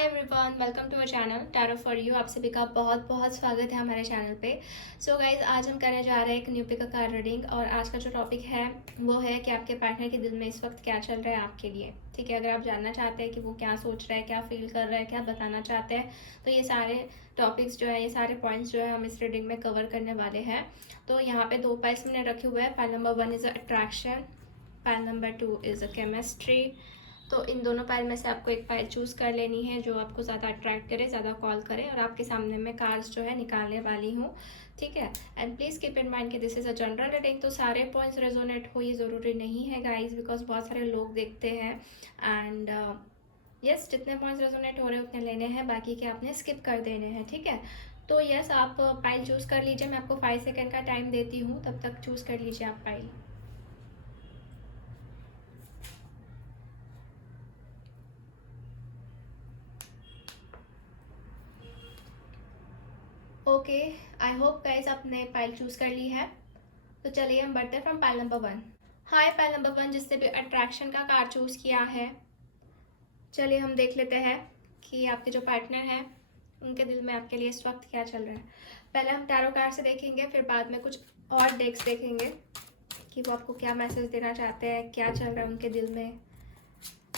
Hi everyone, welcome to our channel tarot for you. आप सभी का बहुत बहुत स्वागत है हमारे चैनल पे। सो गाइज, आज हम करने जा रहे हैं एक न्यू पिक कार्ड रीडिंग। और आज का जो टॉपिक है वो है कि आपके पार्टनर के दिल में इस वक्त क्या चल रहा है आपके लिए। ठीक है, अगर आप जानना चाहते हैं कि वो क्या सोच रहा है, क्या फील कर रहा है, क्या बताना चाहते हैं, तो ये सारे टॉपिक्स जो है, ये सारे पॉइंट्स जो है हम इस रीडिंग में कवर करने वाले हैं। तो यहाँ पे 2 पाइल्स मैंने रखे हुए हैं। Pile number 1 is attraction, pile number 2 is a chemistry. तो इन दोनों पाइल में से आपको एक पाइल चूज़ कर लेनी है जो आपको ज़्यादा अट्रैक्ट करे, ज़्यादा कॉल करे। और आपके सामने मैं कार्ड्स जो है निकालने वाली हूँ। ठीक है, and please keep in mind कि this is a general reading, तो सारे पॉइंट्स रेजोनेट हो ये ज़रूरी नहीं है गाइज, बिकॉज बहुत सारे लोग देखते हैं। एंड यस, जितने पॉइंट्स रेजोनेट हो रहे हैं उतने लेने हैं, बाकी के आपने स्किप कर देने हैं। ठीक है, तो यस, आप पाइल चूज़ कर लीजिए। मैं आपको 5 सेकेंड का टाइम देती हूँ, तब तक चूज़ कर लीजिए आप pile. Okay, I hope guys आपने पाइल चूज कर ली है। तो चलिए हम बढ़ते हैं from pile number 1। Hi pile number 1, जिसने भी अट्रैक्शन का कार्ड चूज किया है, चलिए हम देख लेते हैं कि आपके जो पार्टनर हैं उनके दिल में आपके लिए इस वक्त क्या चल रहा है। पहले हम टैरो कार्ड से देखेंगे, फिर बाद में कुछ और डेक्स देखेंगे कि वो आपको क्या मैसेज देना चाहते हैं, क्या चल रहा है उनके दिल में।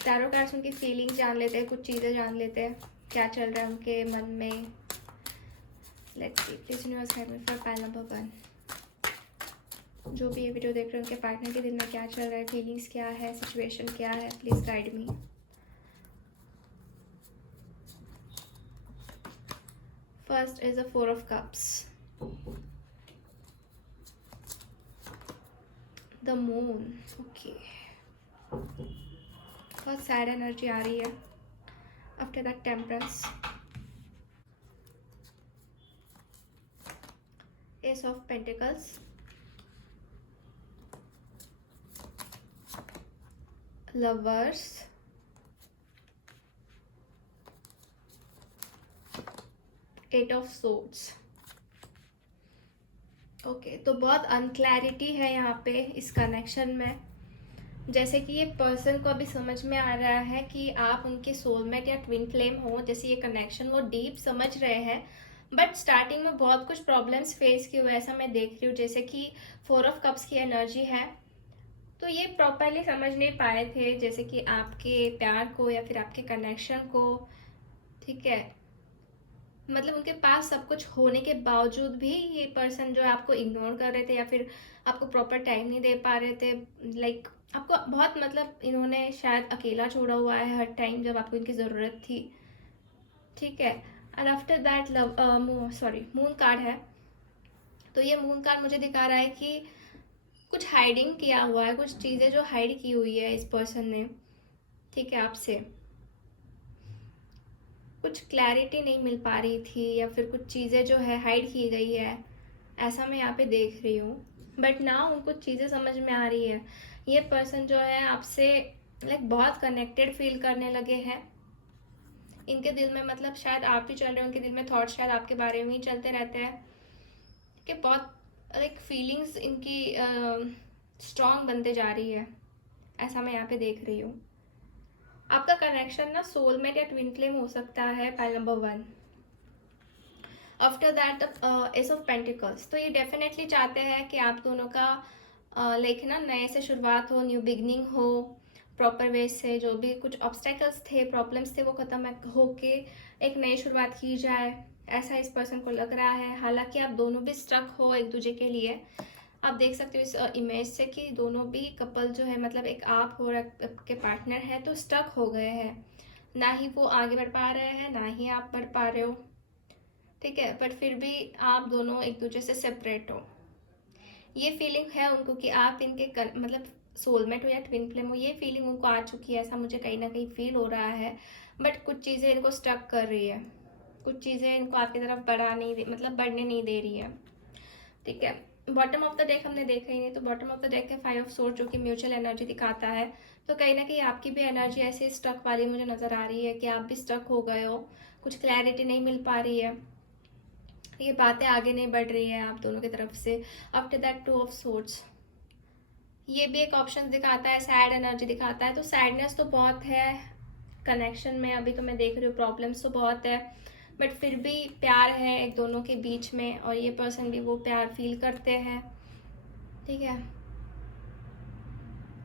टैरो कार्ड से उनकी फीलिंग जान लेते हैं, कुछ चीज़ें जान लेते हैं, क्या चल रहा है उनके मन में। Let's see, please universe guide me for pile number 1। जो भी ये वीडियो देख रहे हैं उनके पार्टनर के दिल में क्या चल रहा है, फीलिंग्स क्या है, सिचुएशन क्या है, please guide me. First is a 4 of cups, the moon. Okay, बहुत सैड एनर्जी आ रही है। After that temperance, ace of pentacles, lovers, eight of swords. Okay, तो बहुत अनक्लैरिटी है यहाँ पे इस कनेक्शन में। जैसे कि ये पर्सन को अभी समझ में आ रहा है कि आप उनके सोलमेट या ट्विन फ्लेम हो, जैसे ये कनेक्शन वो डीप समझ रहे हैं। बट स्टार्टिंग में बहुत कुछ प्रॉब्लम्स फेस किए हुए ऐसा मैं देख रही हूँ। जैसे कि 4 ऑफ कप्स की एनर्जी है, तो ये प्रॉपरली समझ नहीं पाए थे जैसे कि आपके प्यार को या फिर आपके कनेक्शन को। ठीक है, मतलब उनके पास सब कुछ होने के बावजूद भी ये पर्सन जो है आपको इग्नोर कर रहे थे या फिर आपको प्रॉपर टाइम नहीं दे पा रहे थे। लाइक आपको बहुत, मतलब इन्होंने शायद अकेला छोड़ा हुआ है हर टाइम जब आपको इनकी ज़रूरत थी। ठीक है, and after that love sorry moon card है। तो ये मून कार्ड मुझे दिखा रहा है कि कुछ हाइडिंग किया हुआ है, कुछ चीज़ें जो हाइड की हुई है इस पर्सन ने। ठीक है, आपसे कुछ क्लैरिटी नहीं मिल पा रही थी या फिर कुछ चीज़ें जो है हाइड की गई है, ऐसा मैं यहाँ पे देख रही हूँ। बट ना उनको चीज़ें समझ में आ रही है। ये पर्सन जो है आपसे लाइक बहुत कनेक्टेड फील करने लगे हैं। इनके दिल में, मतलब शायद आप ही चल रहे हैं, उनके दिल में थॉट्स शायद आपके बारे में ही चलते रहते हैं कि बहुत लाइक फीलिंग्स इनकी स्ट्रॉन्ग बनते जा रही है, ऐसा मैं यहाँ पे देख रही हूँ। आपका कनेक्शन ना सोलमेट या ट्विन फ्लेम हो सकता है, pile number 1। After that S of pentacles, तो ये डेफिनेटली चाहते हैं कि आप दोनों का लाइक ना नए से शुरुआत हो, न्यू बिगनिंग हो, प्रॉपर वे से। जो भी कुछ ऑब्स्टेकल्स थे, प्रॉब्लम्स थे, वो ख़त्म होके एक नई शुरुआत की जाए, ऐसा इस पर्सन को लग रहा है। हालांकि आप दोनों भी स्ट्रक हो एक दूसरे के लिए। आप देख सकते हो इस इमेज से कि दोनों भी कपल जो है, मतलब एक आप और आपके पार्टनर है, तो स्टक हो गए हैं। ना ही वो आगे बढ़ पा रहे हैं, ना ही आप बढ़ पा रहे हो। ठीक है, बट फिर भी आप दोनों एक दूसरे से सेपरेट हो। ये फीलिंग है उनको कि आप इनके मतलब सोलमेट हो या ट्विन फ्लेम हो, ये फीलिंग उनको आ चुकी है, ऐसा मुझे कहीं ना कहीं फील हो रहा है। बट कुछ चीज़ें इनको स्टक कर रही है, कुछ चीज़ें इनको आपकी तरफ बढ़ा नहीं दे, मतलब बढ़ने नहीं दे रही है। ठीक है, बॉटम ऑफ द डेक हमने देखा ही नहीं, तो बॉटम ऑफ द डेक है 5 ऑफ सोर्ड, जो कि म्यूचुअल एनर्जी दिखाता है। तो कहीं ना कहीं आपकी भी एनर्जी ऐसे स्टक वाली मुझे नज़र आ रही है कि आप भी स्टक हो गए हो, कुछ क्लैरिटी नहीं मिल पा रही है, ये बातें आगे नहीं बढ़ रही है आप दोनों की तरफ से। आफ्टर दैट 2 ऑफ सोर्ड्स, ये भी एक ऑप्शन दिखाता है, सैड एनर्जी दिखाता है। तो सैडनेस तो बहुत है, कनेक्शन में अभी तो मैं देख रही हूँ प्रॉब्लम्स तो बहुत है, बट फिर भी प्यार है एक दोनों के बीच में, और ये पर्सन भी वो प्यार फील करते हैं, ठीक है।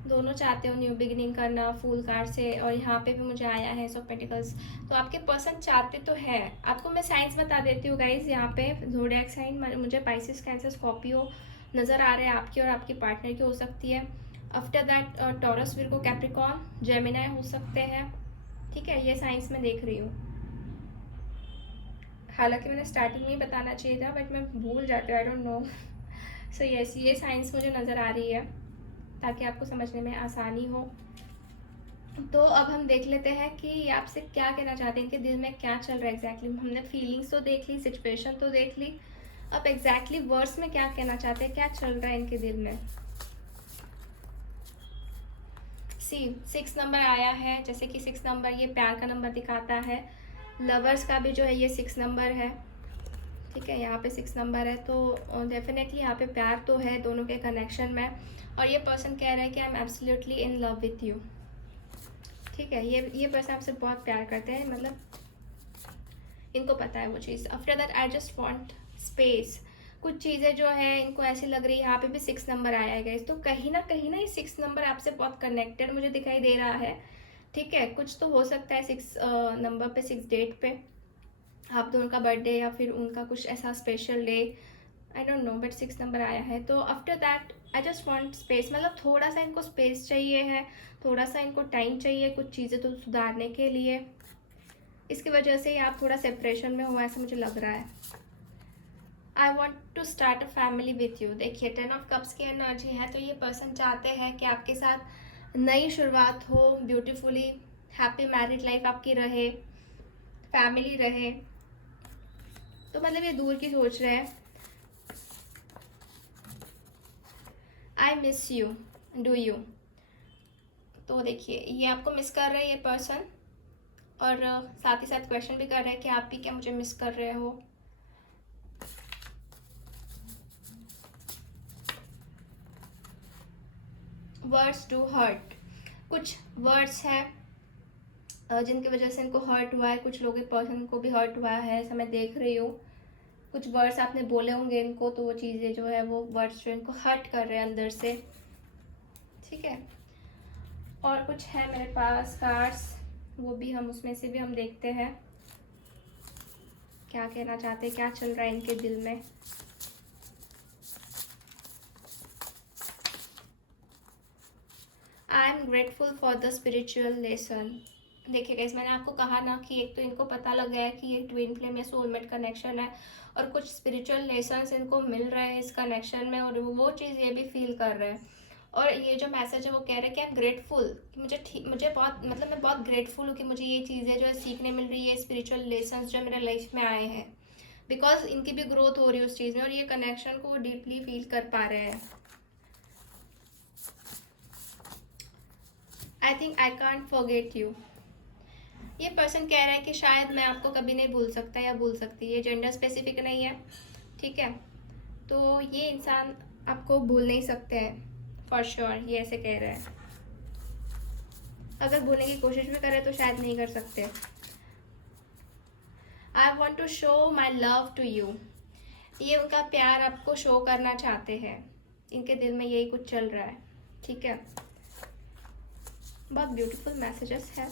दोनों चाहते हो न्यू बिगिनिंग करना फूल कार्ड से, और यहाँ पे भी मुझे आया है एस ऑफ पेंटिकल्स। तो आपके पर्सन चाहते तो है। आपको मैं साइंस बता देती हूँ गाइज, यहाँ पे ज़ोडिएक साइन मुझे पाइसिस, कैंसर, स्कॉर्पियो नज़र आ रहे हैं आपकी और आपकी पार्टनर की हो सकती है। After that taurus, Virgo, Capricorn, Gemini हो सकते हैं, ठीक है। ये साइंस मैं देख रही हूँ, हालांकि मैंने स्टार्टिंग में ही बताना चाहिए था बट मैं भूल जाती हूँ, I don't know. So yes, ये साइंस मुझे नज़र आ रही है ताकि आपको समझने में आसानी हो। तो अब हम देख लेते हैं कि ये आपसे क्या कहना चाहते हैं, इनके दिल में क्या चल रहा है एग्जैक्टली। हमने फीलिंग्स तो देख ली, सिचुएशन तो देख ली, अब एग्जैक्टली वर्ड्स में क्या कहना चाहते हैं, क्या चल रहा है इनके दिल में। सी 6 नंबर आया है, जैसे कि 6 नंबर ये प्यार का नंबर दिखाता है। लवर्स का भी जो है ये 6 नंबर है, ठीक है। यहाँ पे 6 नंबर है, तो डेफिनेटली यहाँ पे प्यार तो है दोनों के कनेक्शन में, और ये पर्सन कह रहा है कि I am absolutely in love with you, ठीक है। ये पर्सन आपसे बहुत प्यार करते हैं, मतलब इनको पता है वो चीज़। After that I just want space, कुछ चीज़ें जो है इनको ऐसी लग रही है, यहाँ पे भी 6 नंबर आया है गाइस, तो कहीं ना ये 6 नंबर आपसे बहुत कनेक्टेड मुझे दिखाई दे रहा है, ठीक है। कुछ तो हो सकता है 6 नंबर पे, 6 डेट पे आप दोनों का बर्थडे या फिर उनका कुछ ऐसा special day, I don't know, but 6 number आया है। तो after that I just want space, मतलब थोड़ा सा इनको स्पेस चाहिए है, थोड़ा सा इनको टाइम चाहिए कुछ चीज़ें तो सुधारने के लिए, इसकी वजह से ही आप थोड़ा सेपरेशन में हो ऐसा मुझे लग रहा है। I want to start a family with you, देखिए 10 ऑफ कप्स की एनर्जी है, तो ये पर्सन चाहते हैं कि आपके साथ नई शुरुआत हो, ब्यूटीफुली हैप्पी मैरिड लाइफ आपकी रहे, फैमिली रहे। तो मतलब ये दूर की सोच रहे हैं। I miss you, do you, तो देखिए ये आपको मिस कर रहे हैं ये पर्सन, और साथ ही साथ क्वेश्चन भी कर रहे हैं कि आप भी क्या मुझे मिस कर रहे हो। वर्ड्स डू हर्ट, कुछ वर्ड्स हैं जिनकी वजह से इनको हर्ट हुआ है, कुछ लोग पर्सन को भी हर्ट हुआ है ऐसा मैं देख रही हूँ। कुछ वर्ड्स आपने बोले होंगे इनको, तो वो चीज़ें जो है वो वर्ड्स जो इनको हर्ट कर रहे हैं अंदर से, ठीक है। और कुछ है मेरे पास कार्ड्स, वो भी हम उसमें से भी हम देखते हैं क्या कहना चाहते हैं, क्या चल रहा है इनके दिल में। I am grateful for the spiritual lesson, देखिए गाइस मैंने आपको कहा ना कि एक तो इनको पता लग गया है कि ये ट्विन फ्लेम या सोलमेट कनेक्शन है, और कुछ स्पिरिचुअल लेसन्स इनको मिल रहे हैं इस कनेक्शन में, और वो चीज़ ये भी फील कर रहे हैं। और ये जो मैसेज है वो कह रहे हैं कि आई एम ग्रेटफुल, कि मुझे बहुत, मतलब मैं बहुत ग्रेटफुल हूँ कि मुझे ये चीज़ें जो है सीखने मिल रही है, स्पिरिचुअल लेसन्स जो मेरे लाइफ में आए हैं, बिकॉज इनकी भी ग्रोथ हो रही है उस चीज़ में, और ये कनेक्शन को वो डीपली फील कर पा रहे हैं। I think I can't forget you, ये पर्सन कह रहा है कि शायद मैं आपको कभी नहीं भूल सकता या भूल सकती, ये जेंडर स्पेसिफिक नहीं है, ठीक है। तो ये इंसान आपको भूल नहीं सकते हैं फॉर श्योर, ये ऐसे कह रहे हैं। अगर भूलने की कोशिश भी करें तो शायद नहीं कर सकते। I want to show my love to you, ये उनका प्यार आपको शो करना चाहते हैं, इनके दिल में यही कुछ चल रहा है, ठीक है। बहुत ब्यूटीफुल मैसेजेस है।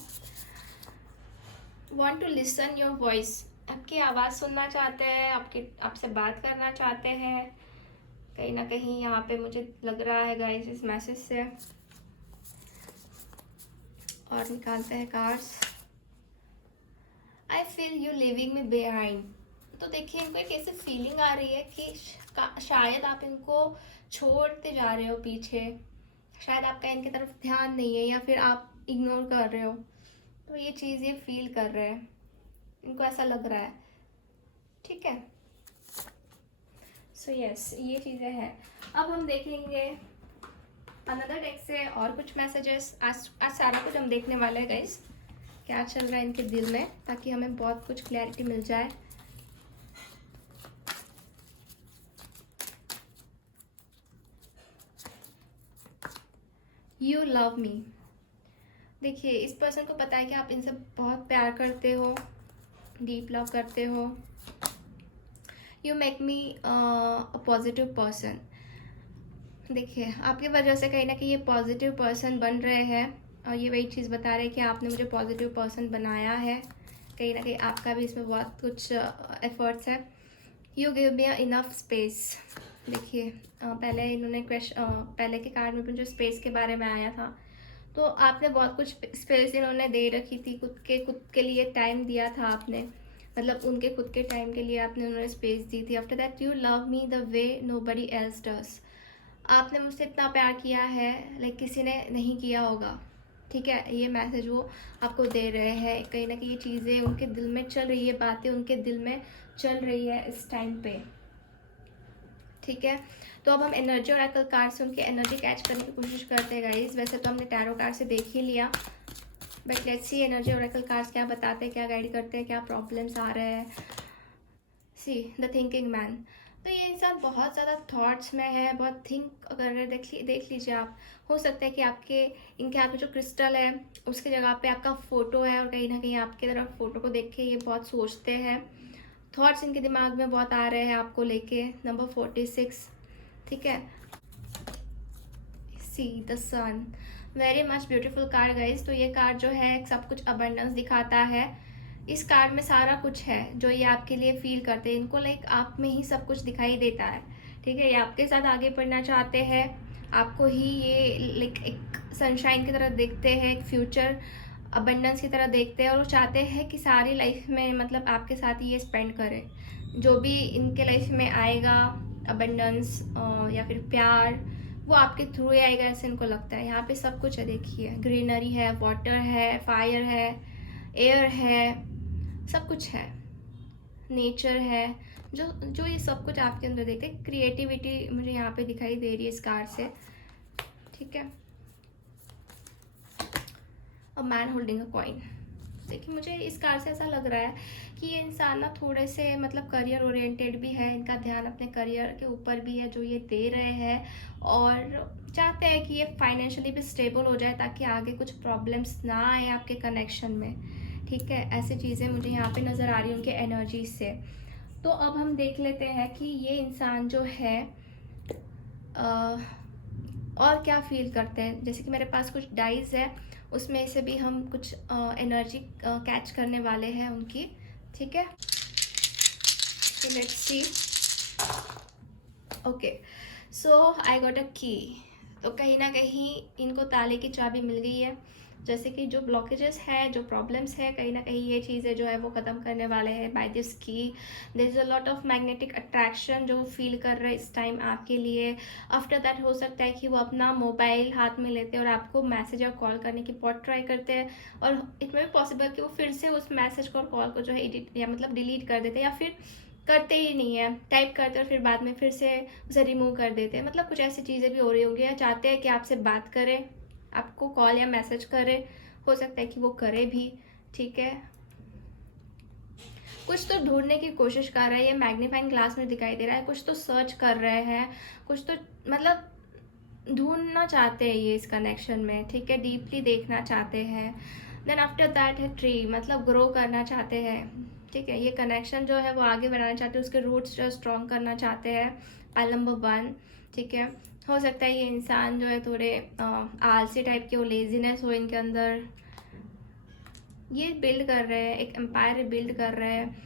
Want to listen your voice, आपकी आवाज़ सुनना चाहते हैं, आपसे बात करना चाहते हैं, कहीं ना कहीं यहाँ पे मुझे लग रहा है गाइस इस मैसेज से। और निकालते हैं cards. I feel you living me behind, तो देखिए इनको एक ऐसी फीलिंग आ रही है कि शायद आप इनको छोड़ते जा रहे हो पीछे, शायद आपका इनकी तरफ ध्यान नहीं है, या फिर आप इग्नोर कर रहे हो, तो ये चीज़ ये फील कर रहे हैं, इनको ऐसा लग रहा है, ठीक है। सो यस, ये चीज़ें हैं। अब हम देखेंगे अनदर डेक से और कुछ मैसेजेस। आज सारा कुछ हम देखने वाले हैं गाइस, क्या चल रहा है इनके दिल में, ताकि हमें बहुत कुछ क्लैरिटी मिल जाए। यू लव मी, देखिए, इस पर्सन को पता है कि आप इनसे बहुत प्यार करते हो, डीप लव करते हो। You make me a positive person. देखिए, आपकी वजह से कहीं ना कहीं ये पॉजिटिव पर्सन बन रहे हैं, और ये वही चीज़ बता रहे हैं कि आपने मुझे पॉजिटिव पर्सन बनाया है। कहीं ना कहीं आपका भी इसमें बहुत कुछ एफर्ट्स है। You give me enough space. देखिए, पहले इन्होंने पहले के कार्ड में भी जो स्पेस के बारे में आया था, तो आपने बहुत कुछ स्पेस इन्होंने दे रखी थी, खुद के लिए टाइम दिया था आपने, मतलब उनके खुद के टाइम के लिए आपने उन्होंने स्पेस दी थी। After that you love me the way nobody else does. आपने मुझसे इतना प्यार किया है लाइक किसी ने नहीं किया होगा। ठीक है, ये मैसेज वो आपको दे रहे हैं। कहीं ना कहीं ये चीज़ें उनके दिल में चल रही है, बातें उनके दिल में चल रही है इस टाइम पे। ठीक है, तो अब हम एनर्जी ओरेकल कार्ड से उनकी एनर्जी कैच करने की कोशिश करते हैं गाइस। वैसे तो हमने टैरो कार्ड से देख ही लिया, but let's see energy Oracle cards क्या बताते हैं, क्या गाइड करते हैं, क्या प्रॉब्लम्स आ रहे हैं। See the thinking man. तो ये इंसान बहुत ज़्यादा थॉट्स में है, बहुत थिंक कर रहे हैं। देख लीजिए आप, हो सकता है कि इनके हाथ में जो क्रिस्टल है उसकी जगह पे आपका फ़ोटो है, और कहीं ना कहीं आपकी तरफ फ़ोटो को देख के ये बहुत सोचते हैं। थॉट्स इनके दिमाग में बहुत आ रहे हैं आपको लेके। नंबर 46। ठीक है, see the sun, very much beautiful card guys. तो ये कार्ड जो है सब कुछ अबंडेंस दिखाता है। इस कार्ड में सारा कुछ है जो ये आपके लिए फील करते हैं। इनको लाइक आप में ही सब कुछ दिखाई देता है। ठीक है, ये आपके साथ आगे बढ़ना चाहते हैं, आपको ही ये लाइक एक सनशाइन की तरह देखते हैं, एक फ्यूचर अबंडेंस की तरह देखते हैं, और वो चाहते हैं कि सारी लाइफ में मतलब आपके साथ ही ये स्पेंड करें। जो भी इनके लाइफ में आएगा अबंडेंस या फिर प्यार, वो आपके थ्रू ही आएगा, ऐसे इनको लगता है। यहाँ पे सब कुछ है, देखिए ग्रीनरी है, वाटर है, फायर है, एयर है, सब कुछ है, नेचर है। जो जो ये सब कुछ आपके अंदर देखते हैं। क्रिएटिविटी मुझे यहाँ पे दिखाई दे रही है इस कार्ड से। ठीक है, a man holding a coin. देखिए, मुझे इस कार्ड से ऐसा लग रहा है कि ये इंसान ना थोड़े से मतलब करियर ओरिएंटेड भी है। इनका ध्यान अपने करियर के ऊपर भी है जो ये दे रहे हैं, और चाहते हैं कि ये फाइनेंशियली भी स्टेबल हो जाए ताकि आगे कुछ प्रॉब्लम्स ना आए आपके कनेक्शन में। ठीक है, ऐसी चीज़ें मुझे यहाँ पे नज़र आ रही हैं उनके एनर्जी से। तो अब हम देख लेते हैं कि ये इंसान जो है और क्या फील करते हैं। जैसे कि मेरे पास कुछ डाइज है, उसमें से भी हम कुछ एनर्जी कैच करने वाले हैं उनकी। ठीक है, let's see. Okay, so I got a की। तो कहीं ना कहीं इनको ताले की चाबी मिल गई है। जैसे कि जो ब्लॉकेजेस है, जो प्रॉब्लम्स है, कहीं ना कहीं ये चीज़ें जो है वो ख़त्म करने वाले हैं बाय दिस की। There is a lot of magnetic attraction जो फील कर रहे हैं इस टाइम आपके लिए। आफ्टर दैट हो सकता है कि वो अपना मोबाइल हाथ में लेते हैं और आपको मैसेज और कॉल करने की बहुत ट्राई करते हैं, और इट में भी पॉसिबल कि वो फिर से उस मैसेज को और कॉल को जो है एडिट या मतलब डिलीट कर देते हैं, या फिर करते ही नहीं है, टाइप करते हैं और फिर बाद में फिर से उसे रिमूव कर देते हैं। मतलब कुछ ऐसी चीज़ें भी हो रही होंगी, या चाहते हैं कि आपसे बात करें, आपको कॉल या मैसेज करे। हो सकता है कि वो करे भी। ठीक है, कुछ तो ढूंढने की कोशिश कर रहे हैं, ये मैग्नीफाइंग ग्लास में दिखाई दे रहा है। कुछ तो सर्च कर रहे हैं, कुछ तो मतलब ढूंढना चाहते हैं ये इस कनेक्शन में। ठीक है, डीपली देखना चाहते हैं। देन आफ्टर दैट है ट्री, मतलब ग्रो करना चाहते हैं। ठीक है, ये कनेक्शन जो है वो आगे बढ़ाना चाहते हैं, उसके रूट्स जो स्ट्रॉन्ग करना चाहते हैं। Pile number 1। ठीक है, हो सकता है ये इंसान जो है थोड़े आलसी टाइप के, वो लेजीनेस हो इनके अंदर। ये बिल्ड कर रहे हैं, एक एम्पायर बिल्ड कर रहे हैं।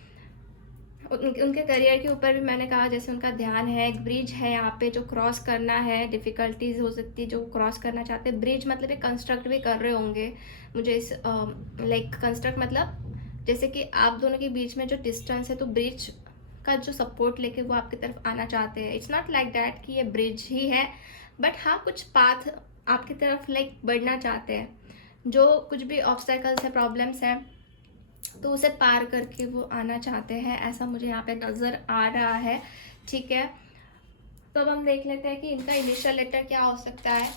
उनके करियर के ऊपर भी मैंने कहा, जैसे उनका ध्यान है, एक ब्रिज है यहाँ पे जो क्रॉस करना है। डिफ़िकल्टीज हो सकती है जो क्रॉस करना चाहते हैं। ब्रिज मतलब ये कंस्ट्रक्ट भी कर रहे होंगे मुझे इस लाइक कंस्ट्रक्ट मतलब जैसे कि आप दोनों के बीच में जो डिस्टेंस है, तो ब्रिज का जो सपोर्ट लेके वो आपकी तरफ आना चाहते हैं। इट्स नॉट लाइक दैट कि ये ब्रिज ही है, बट हाँ कुछ पाथ आपकी तरफ लाइक बढ़ना चाहते हैं। जो कुछ भी ऑब्स्टेकल्स है, प्रॉब्लम्स हैं, तो उसे पार करके वो आना चाहते हैं, ऐसा मुझे यहाँ पे नज़र आ रहा है। ठीक है, तो अब हम देख लेते हैं कि इनका इनिशियल लेटर क्या हो सकता है।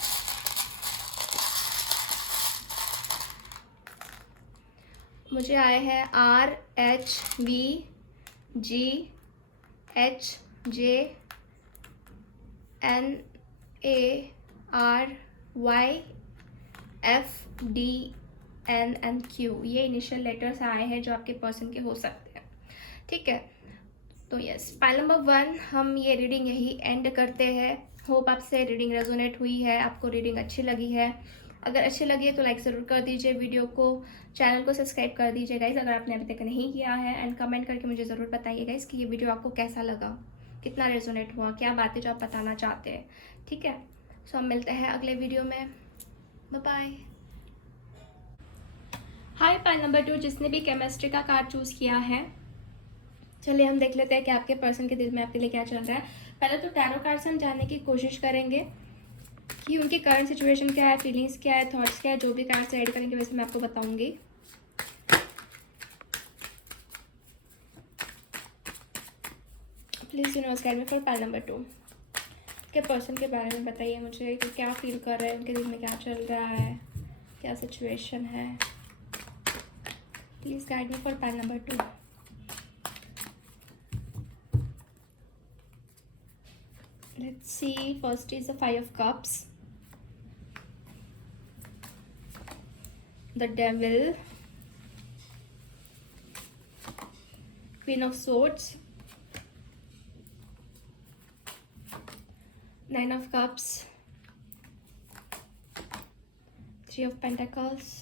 मुझे आए हैं RHVGHNARYFD NNQ, ये इनिशियल लेटर्स आए हैं जो आपके पर्सन के हो सकते हैं, ठीक है। तो यस, पाइल नंबर 1 हम ये रीडिंग यही एंड करते हैं। होप आपसे रीडिंग रेजोनेट हुई है, आपको रीडिंग अच्छी लगी है। अगर अच्छी लगी है तो लाइक ज़रूर कर दीजिए वीडियो को, चैनल को सब्सक्राइब कर दीजिए गाइज़ अगर आपने अभी तक नहीं किया है, एंड कमेंट करके मुझे ज़रूर बताइए गाइज़ कि ये वीडियो आपको कैसा लगा, कितना रेजोनेट हुआ, क्या बातें जो आप बताना चाहते हैं, ठीक है। सो हम मिलते हैं अगले वीडियो में, बाय बाय। हाय पाइल नंबर 2, जिसने भी केमिस्ट्री का कार्ड चूज़ किया है, चलिए हम देख लेते हैं कि आपके पर्सन के दिल में आपके लिए क्या चल रहा है। पहले तो टैरो कार्ड से हम जानने की कोशिश करेंगे कि उनकी करंट सिचुएशन क्या है, फीलिंग्स क्या है, थॉट्स क्या है। जो भी कार्ड्स ऐड करेंगे वैसे मैं आपको बताऊंगी। Please universe guide me for pile number 2 के पर्सन के बारे में बताइए मुझे कि क्या फील कर रहे हैं, उनके दिल में क्या चल रहा है, क्या सिचुएशन है। Please guide me for pile number 2। Let's see. First is the Five of Cups, the Devil, Queen of Swords, Nine of Cups, Three of Pentacles,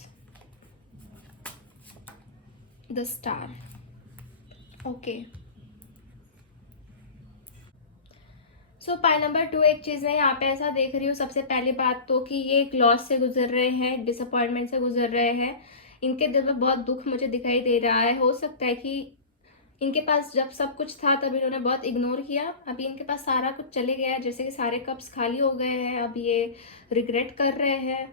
the Star. Okay. So pile number 2, एक चीज़ मैं यहाँ पे ऐसा देख रही हूँ। सबसे पहली बात तो कि ये एक लॉस से गुजर रहे हैं, डिसअपॉइंटमेंट से गुजर रहे हैं। इनके दिल में बहुत दुख मुझे दिखाई दे रहा है। हो सकता है कि इनके पास जब सब कुछ था तब इन्होंने बहुत इग्नोर किया, अभी इनके पास सारा कुछ चले गया है, जैसे कि सारे कप्स खाली हो गए हैं। अब ये रिग्रेट कर रहे हैं,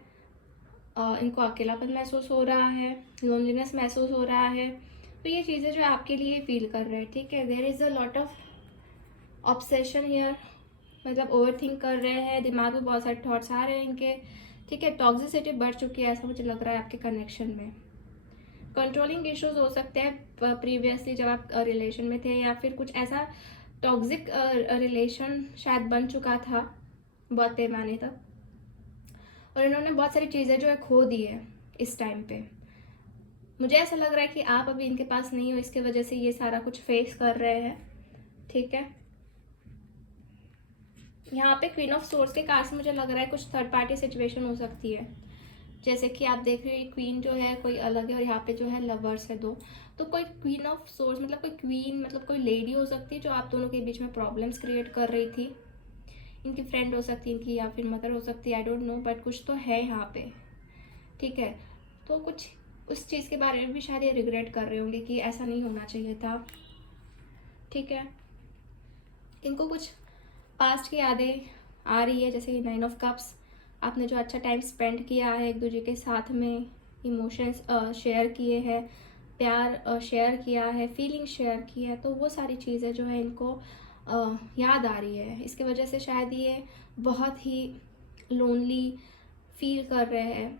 इनको अकेलापन महसूस हो रहा है, लोनलीनेस महसूस हो रहा है। तो ये चीज़ें जो आपके लिए फील कर रहे हैं, ठीक है। There is a lot of obsession here, मतलब ओवर थिंक कर रहे हैं, दिमाग में बहुत सारे थॉट्स आ रहे हैं इनके, ठीक है। टॉक्सिसिटी बढ़ चुकी है ऐसा मुझे लग रहा है आपके कनेक्शन में। कंट्रोलिंग इश्यूज हो सकते हैं प्रीवियसली जब आप रिलेशन में थे, या फिर कुछ ऐसा टॉक्सिक रिलेशन शायद बन चुका था बहुत पैमाने तक, और इन्होंने बहुत सारी चीज़ें जो है खो दी है इस टाइम पे। मुझे ऐसा लग रहा है कि आप अभी इनके पास नहीं हो, इसके वजह से ये सारा कुछ फेस कर रहे हैं, ठीक है। यहाँ पे क्वीन ऑफ सोर्स के कार्ड से मुझे लग रहा है कुछ थर्ड पार्टी सिचुएशन हो सकती है। जैसे कि आप देख रहे हो क्वीन जो है कोई अलग है, और यहाँ पे जो है लवर्स है दो। तो कोई क्वीन ऑफ सोर्स मतलब कोई क्वीन मतलब कोई लेडी हो सकती है जो आप दोनों के बीच में प्रॉब्लम्स क्रिएट कर रही थी। इनकी फ्रेंड हो सकती है, इनकी या फिर मदर हो सकती है, आई डोंट नो, बट कुछ तो है यहाँ पे, ठीक है। तो कुछ उस चीज़ के बारे में भी शायद ये रिग्रेट कर रहे होंगे कि ऐसा नहीं होना चाहिए था, ठीक है। इनको कुछ पास्ट की यादें आ रही है, जैसे कि 9 ऑफ कप्स, आपने जो अच्छा टाइम स्पेंड किया है एक दूसरे के साथ में, इमोशंस शेयर किए हैं, प्यार शेयर किया है, फीलिंग शेयर की है, तो वो सारी चीज़ें जो है इनको याद आ रही है। इसकी वजह से शायद ये बहुत ही लोनली फील कर रहे हैं,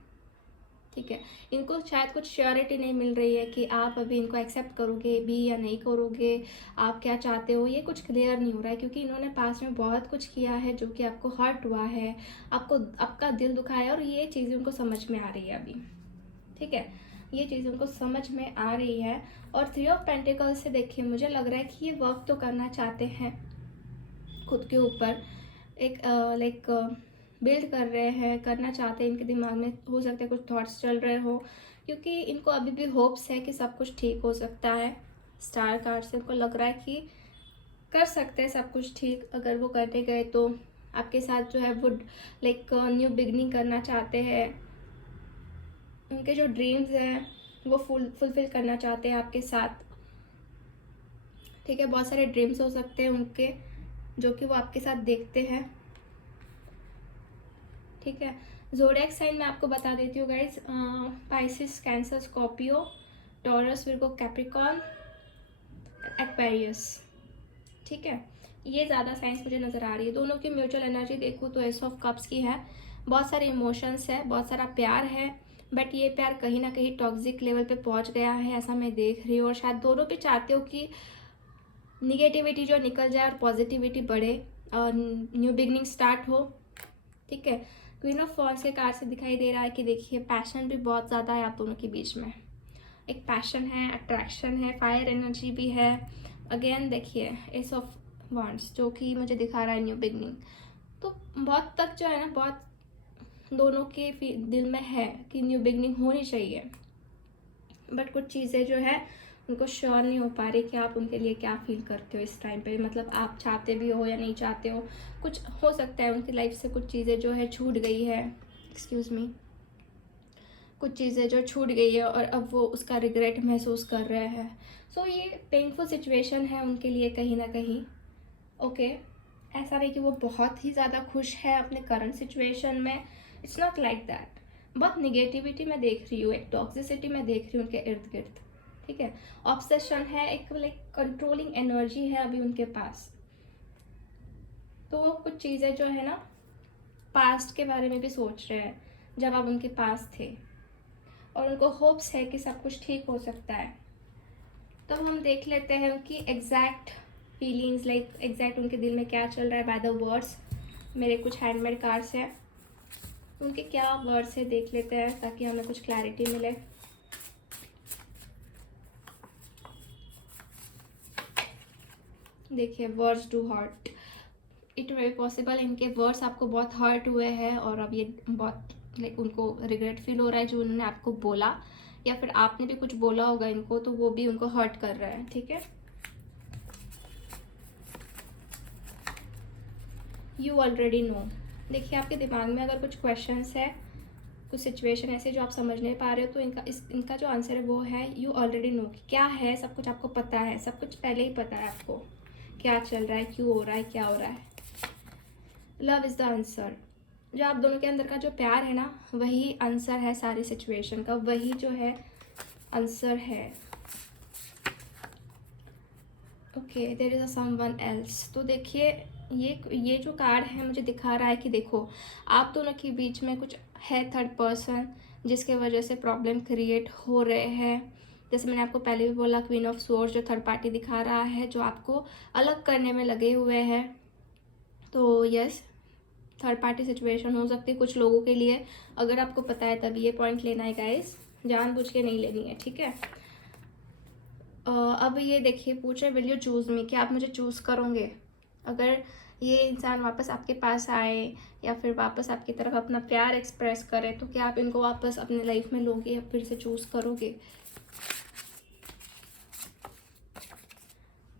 ठीक है। इनको शायद कुछ श्योरिटी नहीं मिल रही है कि आप अभी इनको एक्सेप्ट करोगे भी या नहीं करोगे, आप क्या चाहते हो, ये कुछ क्लियर नहीं हो रहा है। क्योंकि इन्होंने पास में बहुत कुछ किया है जो कि आपको हर्ट हुआ है, आपको आपका दिल दुखाया है, और ये चीज़ें उनको समझ में आ रही है अभी, ठीक है। ये चीज़ उनको समझ में आ रही है। और 3 ऑफ पेंटिकल्स से देखिए मुझे लग रहा है कि ये वर्क तो करना चाहते हैं खुद के ऊपर, एक लाइक बिल्ड कर रहे हैं, करना चाहते हैं। इनके दिमाग में हो सकता है कुछ थॉट्स चल रहे हो, क्योंकि इनको अभी भी होप्स है कि सब कुछ ठीक हो सकता है। स्टार कार्ड से उनको लग रहा है कि कर सकते हैं सब कुछ ठीक, अगर वो करने गए तो। आपके साथ जो है वो लाइक न्यू बिगनिंग करना चाहते हैं, उनके जो ड्रीम्स हैं वो फुलफिल करना चाहते हैं आपके साथ, ठीक है। बहुत सारे ड्रीम्स हो सकते हैं उनके जो कि वो आपके साथ देखते हैं, ठीक है। ज़ोडिएक साइन मैं आपको बता देती हूँ guys, Pisces, cancer, Scorpio, taurus, Virgo, Capricorn, Aquarius, ठीक है। ये ज़्यादा साइंस मुझे नज़र आ रही है। दोनों की म्यूचुअल एनर्जी देखूँ तो एस ऑफ कप्स की है, बहुत सारे इमोशंस है, बहुत सारा प्यार है, बट ये प्यार कहीं ना कहीं टॉक्सिक लेवल पे पहुंच गया है ऐसा मैं देख रही हूँ। और शायद दोनों भी चाहते हो कि निगेटिविटी जो निकल जाए और पॉजिटिविटी बढ़े और न्यू बिगनिंग स्टार्ट हो, ठीक है। क्वीन ऑफ वॉन्ड्स के कार्ड से दिखाई दे रहा है कि देखिए पैशन भी बहुत ज़्यादा है आप दोनों के बीच में। एक पैशन है, अट्रैक्शन है, फायर एनर्जी भी है। अगेन देखिए एस ऑफ वॉन्ड्स जो कि मुझे दिखा रहा है न्यू बिगनिंग। तो बहुत तक जो है ना, बहुत दोनों के दिल में है कि न्यू बिगनिंग होनी चाहिए, बट कुछ चीज़ें जो है उनको श्योर नहीं हो पा रही कि आप उनके लिए क्या फील करते हो इस टाइम पे। मतलब आप चाहते भी हो या नहीं चाहते हो, कुछ हो सकता है उनकी लाइफ से कुछ चीज़ें जो है छूट गई है, एक्सक्यूज़ मी, कुछ चीज़ें जो छूट गई है और अब वो उसका रिग्रेट महसूस कर रहे हैं। सो ये पेनफुल सिचुएशन है उनके लिए कहीं ना कहीं। ओके, ऐसा नहीं कि वो बहुत ही ज़्यादा खुश है अपने करंट सिचुएशन में, इट्स नॉट लाइक दैट। बहुत निगेटिविटी मैं देख रही हूँ, एक टॉक्सिसिटी मैं देख रही हूँ उनके इर्द गिर्द, ठीक है। ऑब्सेशन है, एक लाइक कंट्रोलिंग एनर्जी है अभी उनके पास। तो वो कुछ चीज़ें जो है ना पास्ट के बारे में भी सोच रहे हैं जब आप उनके पास थे, और उनको होप्स है कि सब कुछ ठीक हो सकता है। तो हम देख लेते हैं उनकी एग्जैक्ट फीलिंग्स, लाइक एग्जैक्ट उनके दिल में क्या चल रहा है बाय द वर्ड्स। मेरे कुछ हैंडमेड कार्ड्स हैं, उनके क्या वर्ड्स है देख लेते हैं ताकि हमें कुछ क्लैरिटी मिले। देखिए words do hurt, it may be possible इनके वर्ड्स आपको बहुत हर्ट हुए हैं और अब ये बहुत लाइक उनको रिग्रेट फील हो रहा है जो उन्होंने आपको बोला, या फिर आपने भी कुछ बोला होगा इनको तो वो भी उनको हर्ट कर रहा है, ठीक है। यू ऑलरेडी नो, देखिए आपके दिमाग में अगर कुछ क्वेश्चंस है, कुछ सिचुएशन ऐसे जो आप समझ नहीं पा रहे हो, तो इनका जो आंसर है वो है यू ऑलरेडी नो। क्या है, सब कुछ आपको पता है, सब कुछ पहले ही पता है आपको क्या चल रहा है, क्यों हो रहा है, क्या हो रहा है। Love is the answer. जो आप दोनों के अंदर का जो प्यार है ना, वही आंसर है सारी सिचुएशन का, वही जो है आंसर है। Okay, there is a someone else. तो देखिए ये जो कार्ड है मुझे दिखा रहा है कि देखो आप दोनों के बीच में कुछ है थर्ड पर्सन जिसके वजह से प्रॉब्लम क्रिएट हो रहे हैं। जैसे मैंने आपको पहले भी बोला, क्वीन ऑफ सोर्स जो थर्ड पार्टी दिखा रहा है जो आपको अलग करने में लगे हुए हैं। तो यस, थर्ड पार्टी सिचुएशन हो सकती है कुछ लोगों के लिए। अगर आपको पता है तभी ये पॉइंट लेना है गाइस, जानबूझ के नहीं लेनी है, ठीक है। अब ये देखिए पूछ रहे विल यू चूज़ मी, क्या आप मुझे चूज़ करोगे। अगर ये इंसान वापस आपके पास आए या फिर वापस आपकी तरफ अपना प्यार एक्सप्रेस करे तो क्या आप इनको वापस अपनी लाइफ में लोगे या फिर से चूज़ करोगे।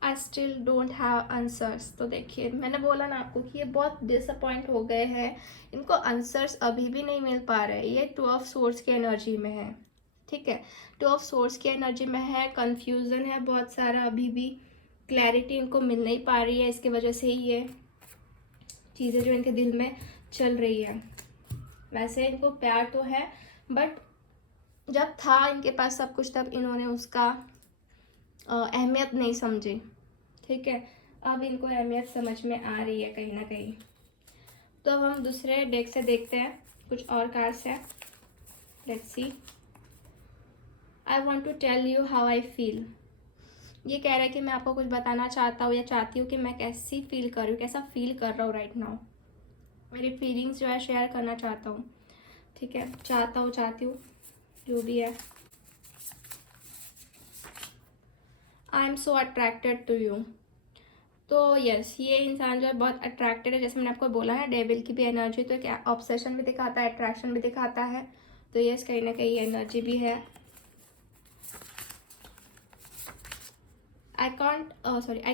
I still don't have answers. तो देखिए मैंने बोला ना आपको कि ये बहुत डिसअपॉइंट हो गए हैं, इनको आंसर्स अभी भी नहीं मिल पा रहे। ये टू ऑफ सोर्स की एनर्जी में है, ठीक है। टू ऑफ सोर्स की एनर्जी में है, कन्फ्यूज़न है बहुत सारा, अभी भी क्लैरिटी इनको मिल नहीं पा रही है। इसकी वजह से ही ये चीज़ें जो इनके दिल में चल रही है। वैसे इनको प्यार तो है, बट जब था इनके पास सब कुछ तब इन्होंने उसका अहमियत नहीं समझी, ठीक है। अब इनको अहमियत समझ में आ रही है कहीं ना कहीं। तो अब हम दूसरे डेक से देखते हैं, कुछ और कार्ड्स हैं। Let's see. I want to tell you how I feel. ये कह रहा है कि मैं आपको कुछ बताना चाहता हूँ या चाहती हूँ कि मैं कैसी फील कर रही हूँ, कैसा फील कर रहा हूँ राइट नाउ। मेरी फीलिंग्स जो है शेयर करना चाहता हूँ, ठीक है। चाहती हूँ जो भी है। I am so attracted to you. तो यस, ये इंसान जो है बहुत अट्रैक्टेड है। जैसे मैंने आपको बोला है डेविल की भी एनर्जी, तो क्या ऑब्सेशन भी दिखाता है, अट्रैक्शन भी दिखाता है। तो यस, कहीं ना कहीं एनर्जी भी है। I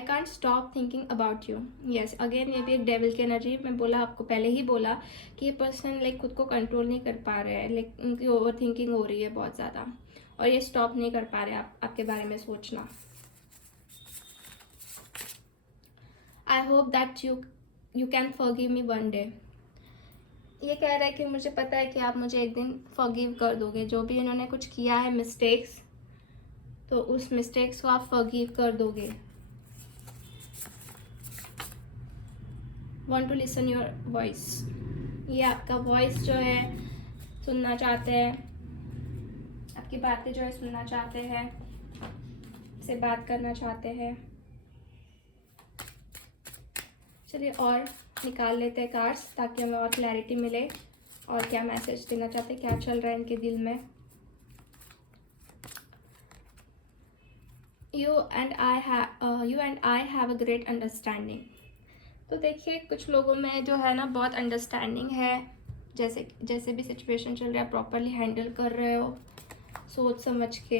can't stop thinking about you. Yes, again ये भी एक डेविल की एनर्जी। मैं बोला आपको पहले ही बोला कि ये पर्सन लाइक खुद को कंट्रोल नहीं कर पा रहे हैं, लाइक उनकी ओवर थिंकिंग हो रही है बहुत ज़्यादा, और ये स्टॉप नहीं कर पा रहे आपके बारे में सोचना। I hope that you can forgive me one day. ये कह रहा है कि मुझे पता है कि आप मुझे एक दिन फॉरगिव कर दोगे, जो भी इन्होंने कुछ किया है मिस्टेक्स, तो उस मिस्टेक्स को आप फॉरगिव कर दोगे। Want to listen your voice, ये आपका वॉइस जो है सुनना चाहते हैं, आपकी बातें जो है सुनना चाहते हैं, से बात करना चाहते हैं। चलिए और निकाल लेते हैं कार्ड्स ताकि हमें और क्लैरिटी मिले। और क्या मैसेज देना चाहते हैं, क्या चल रहा है इनके दिल में। You and I have a great understanding. तो देखिए कुछ लोगों में जो है ना बहुत अंडरस्टैंडिंग है, जैसे भी सिचुएशन चल रहा है प्रॉपरली हैंडल कर रहे हो सोच समझ के।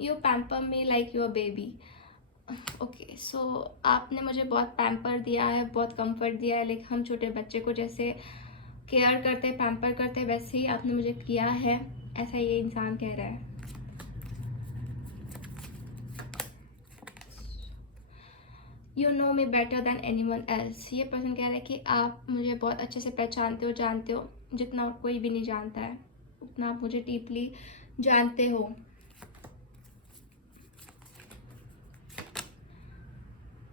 You pamper me like your baby. Okay, so आपने मुझे बहुत पैम्पर दिया है, बहुत कंफर्ट दिया है, लाइक हम छोटे बच्चे को जैसे केयर करते पैम्पर करते वैसे ही आपने मुझे किया है, ऐसा ये इंसान कह रहा है। You know me better than any one else. ये पर्सन कह रहा है कि आप मुझे बहुत अच्छे से पहचानते हो, जानते हो, जितना कोई भी नहीं जानता है उतना आप मुझे डीपली जानते हो।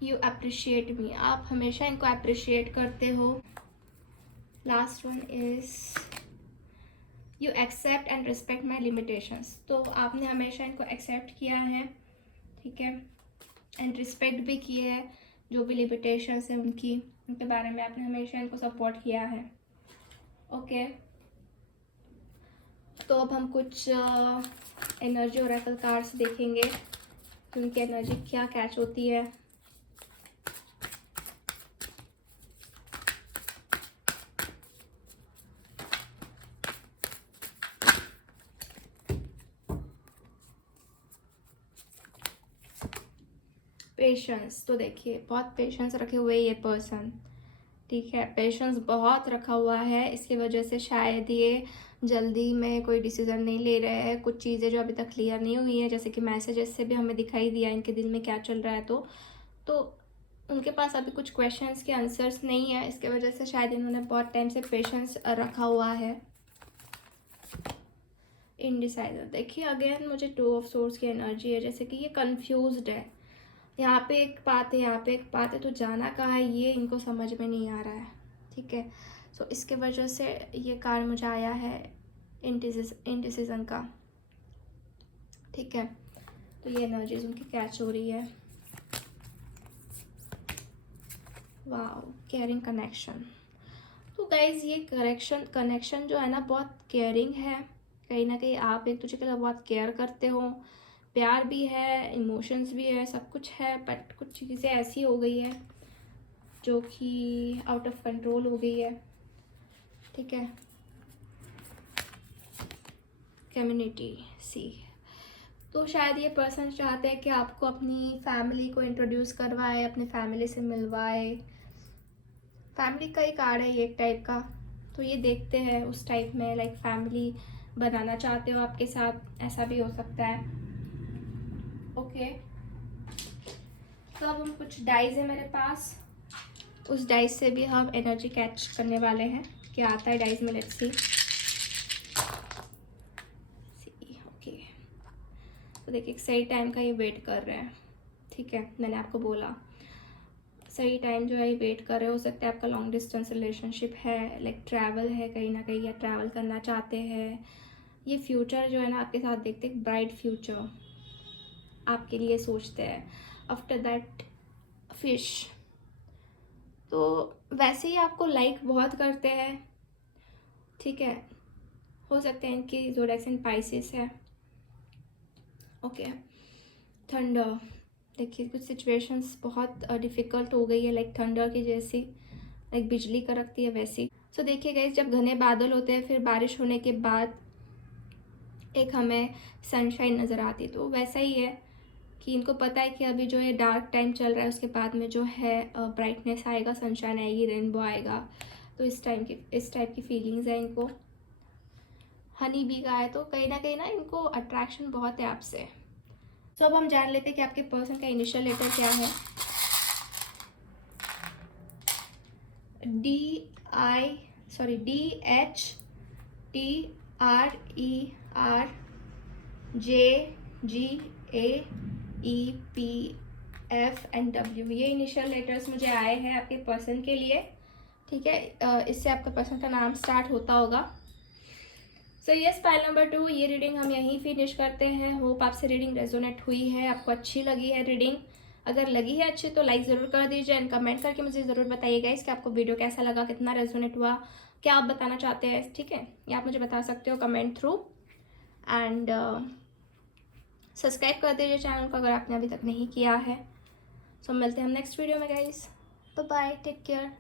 You appreciate me. आप हमेशा इनको अप्रिशिएट करते हो। Last one is you accept and respect my limitations. तो आपने हमेशा इनको एक्सेप्ट किया है, ठीक है, एंड रिस्पेक्ट भी की है, जो भी लिमिटेशंस है उनके बारे में आपने हमेशा इनको सपोर्ट किया है। ओके, तो अब हम कुछ एनर्जी ओरेकल कार्ड्स देखेंगे कि उनकी एनर्जी क्या कैच होती है। पेशेंस। तो देखिए बहुत पेशेंस रखे हुए ये पर्सन, ठीक है, पेशेंस बहुत रखा हुआ है। इसकी वजह से शायद ये जल्दी में कोई डिसीज़न नहीं ले रहे हैं, कुछ चीज़ें जो अभी तक क्लियर नहीं हुई हैं, जैसे कि मैसेजेस से भी हमें दिखाई दिया इनके दिल में क्या चल रहा है। तो उनके पास अभी कुछ क्वेश्चंस के आंसर्स नहीं है, इसके वजह से शायद इन्होंने बहुत टाइम से पेशेंस रखा हुआ है। इनडिसाइडर। देखिए अगेन मुझे 2 ऑफ सोर्स की एनर्जी है, जैसे कि ये कंफ्यूज्ड है, यहाँ पे एक बात है, यहाँ पे एक बात है, तो जाना कहाँ है ये इनको समझ में नहीं आ रहा है, ठीक है। सो इसके वजह से ये कार्ड मुझे आया है इनडिसीजन का, ठीक है। तो ये एनर्जीज उनकी कैच हो रही है। Wow, caring connection. तो गाइज ये कनेक्शन जो है ना बहुत केयरिंग है, कहीं ना कहीं आप एक दूसरे के लिए बहुत केयर करते हो, प्यार भी है, इमोशंस भी है, सब कुछ है, बट कुछ चीज़ें ऐसी हो गई है जो कि आउट ऑफ कंट्रोल हो गई है, ठीक है। कम्युनिटी सी। तो शायद ये पर्सन चाहते हैं कि आपको अपनी फैमिली को इंट्रोड्यूस करवाए, अपनी फैमिली से मिलवाए। फैमिली का ही कार्ड है ये एक टाइप का, तो ये देखते हैं उस टाइप में, लाइक फैमिली बनाना चाहते हो आपके साथ, ऐसा भी हो सकता है। ओके, तो अब हम कुछ डाइज है मेरे पास, उस डाइज से भी हम एनर्जी कैच करने वाले हैं, क्या आता है डाइज में, लेट्स सी। ओके, तो देखिए सही टाइम का ये वेट कर रहे हैं, ठीक है, मैंने आपको बोला सही टाइम जो है ये वेट कर रहे हो सकता है आपका लॉन्ग डिस्टेंस रिलेशनशिप है, लाइक ट्रैवल है कहीं ना कहीं, या ट्रैवल करना चाहते हैं। ये फ्यूचर जो है ना आपके साथ देखते हैं, ब्राइट फ्यूचर आपके लिए सोचते हैं। After that fish. तो वैसे ही आपको लाइक बहुत करते हैं, ठीक है, हो सकते हैं इनकी ज़ोडिएक साइन पाइसेस है। Okay, thunder. देखिए कुछ सिचुएशंस बहुत डिफ़िकल्ट हो गई है, लाइक थंडर की जैसी, लाइक बिजली कड़कती है वैसी। सो देखिए गाइस, जब घने बादल होते हैं फिर बारिश होने के बाद एक हमें सनशाइन नज़र आती है, तो वैसा ही है कि इनको पता है कि अभी जो ये डार्क टाइम चल रहा है उसके बाद में जो है ब्राइटनेस आएगा, सनशाइन आएगी, रेनबो आएगा। तो इस टाइप की फीलिंग्स है इनको। हनी बी का है, तो कहीं ना इनको अट्रैक्शन बहुत है आपसे। तो अब हम जान लेते हैं कि आपके पर्सन का इनिशियल लेटर क्या है। DHTRERJGAEPF ये इनिशियल लेटर्स मुझे आए हैं आपके पर्सन के लिए, ठीक है। इससे आपका पर्सन का नाम स्टार्ट होता होगा। सो यस, फाइल नंबर 2 ये रीडिंग हम यहीं फिनिश करते हैं। होप आपसे रीडिंग रेजोनेट हुई है, आपको अच्छी लगी है रीडिंग। अगर लगी है अच्छी तो लाइक ज़रूर कर दीजिए एंड कमेंट करके मुझे ज़रूर बताइए गाइस कि आपको वीडियो कैसा लगा, कितना रेजोनेट हुआ, क्या आप बताना चाहते हैं, ठीक है, ये आप मुझे बता सकते हो कमेंट थ्रू। एंड सब्सक्राइब कर दीजिए चैनल को अगर आपने अभी तक नहीं किया है। सो मिलते हैं हम नेक्स्ट वीडियो में guys. Bye bye, take care.